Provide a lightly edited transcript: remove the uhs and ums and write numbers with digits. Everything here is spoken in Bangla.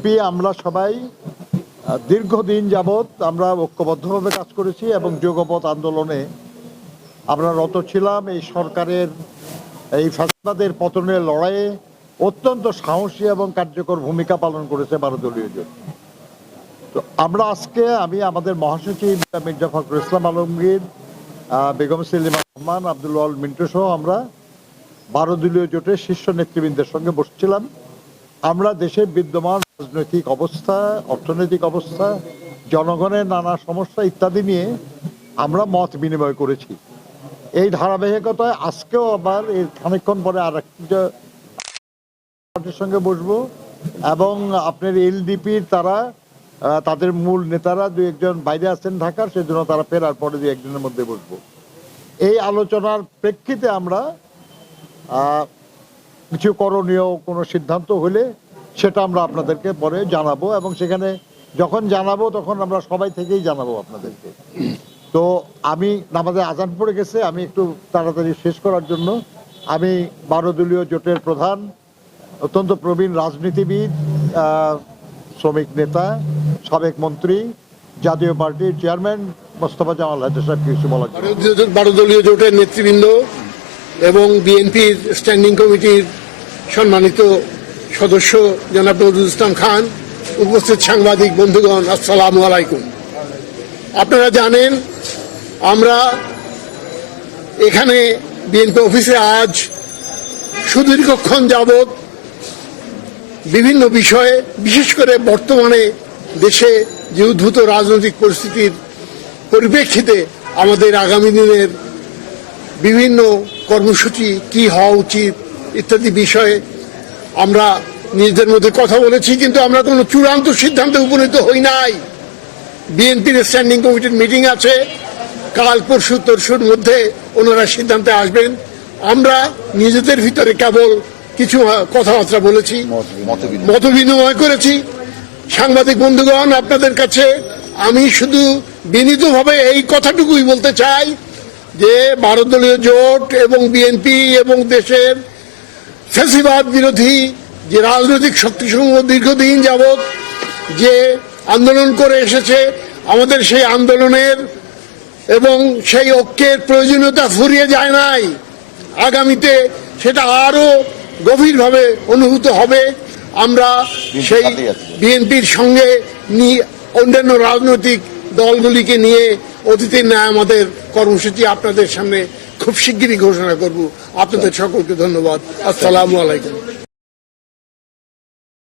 আমরা সবাই দীর্ঘদিন যাবৎ আমরা ঐক্যবদ্ধভাবে কাজ করেছি এবং যুগপৎ আন্দোলনে আমরা রত ছিলাম। এই সরকারের এই ফ্যাসিবাদের পতনের লড়াইয়ে অত্যন্ত সাহসী এবং কার্যকর ভূমিকা পালন করেছে 12 দলীয় জোট। তো আমরা আজকে আমাদের মহাসচিব মির্জা ফখরুল ইসলাম আলমগীর, বেগম সেলিমা রহমান, আব্দুল ওয়াল মিন্টু সহ আমরা 12 দলীয় জোটের শীর্ষ নেতৃবৃন্দের সঙ্গে বসছিলাম। আমরা দেশের বিদ্যমান রাজনৈতিক অবস্থা, অর্থনৈতিক অবস্থা, জনগণের নানা সমস্যা ইত্যাদি নিয়ে আমরা মত বিনিময় করেছি। এই ধারাবাহিকতায় আজকেও আবার এর খানিকক্ষণ পরে আর একটা পার্টির সঙ্গে বসবো এবং আপনার এলডিপির তাদের মূল নেতারা 2-1 বাইরে আছেন ঢাকার, সেজন্য তারা ফেরার পরে 2-1 মধ্যে বসবো। এই আলোচনার প্রেক্ষিতে আমরা কিছু করণীয় কোনো সিদ্ধান্ত হলে সেটা আমরা আপনাদেরকে পরে জানাবো এবং সেখানে যখন জানাবো তখন আমরা সবাই থেকেই জানাবো আপনাদেরকে। তো নামাজের আজান পড়ে গেছে, আমি একটু তাড়াতাড়ি শেষ করার জন্য 12 দলীয় জোটের প্রধান, অত্যন্ত প্রবীণ রাজনীতিবিদ, শ্রমিক নেতা, সাবেক মন্ত্রী, জাতীয় পার্টির চেয়ারম্যান মোস্তফা জামাল হায়দার সাহেব কিছু বলার জন্য। 12 দলীয় জোটের নেতৃবৃন্দ এবং বিএনপির স্ট্যান্ডিং কমিটির সম্মানিত সদস্য জনাব নজরুল ইসলাম খান, উপস্থিত সাংবাদিক বন্ধুগণ, আসসালামু আলাইকুম। আপনারা জানেন আমরা এখানে বিএনপি অফিসে আজ সুদীর্ঘক্ষণ যাবৎ বিভিন্ন বিষয়ে, বিশেষ করে বর্তমানে দেশে যে উদ্ভূত রাজনৈতিক পরিস্থিতির পরিপ্রেক্ষিতে আমাদের আগামী দিনের বিভিন্ন কর্মসূচি কি হওয়া উচিত ইত্যাদি বিষয়ে আমরা নিজেদের মধ্যে কথা বলেছি, কিন্তু আমরা কোনো চূড়ান্ত সিদ্ধান্তে উপনীত হই নাই। বিএনপির স্ট্যান্ডিং কমিটির মিটিং আছে, কাল পরশু তরশুর মধ্যে ওনারা সিদ্ধান্তে আসবেন। আমরা নিজেদের ভিতরে কেবল কিছু কথাবার্তা বলেছি, মত বিনিময় করেছি। সাংবাদিক বন্ধুগণ, আপনাদের কাছে আমি শুধু বিনীতভাবে এই কথাটুকুই বলতে চাই যে 12 দলীয় জোট এবং বিএনপি এবং দেশের ফ্যাসিবাদ বিরোধী যে রাজনৈতিক শক্তিসমূহ দীর্ঘদিন যাবৎ যে আন্দোলন করে এসেছে, আমাদের সেই আন্দোলনের এবং সেই ঐক্যের প্রয়োজনীয়তা ফুরিয়ে যায় নাই। আগামীতে সেটা আরো গভীরভাবে অনুভূত হবে। আমরা সেই বিএনপির সঙ্গে অন্যান্য রাজনৈতিক দলগুলিকে নিয়ে অতীতের ন্যায় আমাদের কর্মসূচি আপনাদের সামনে খুব শিগগিরই ঘোষণা করব। আপনাদের সকলকে ধন্যবাদ। আসসালামু আলাইকুম।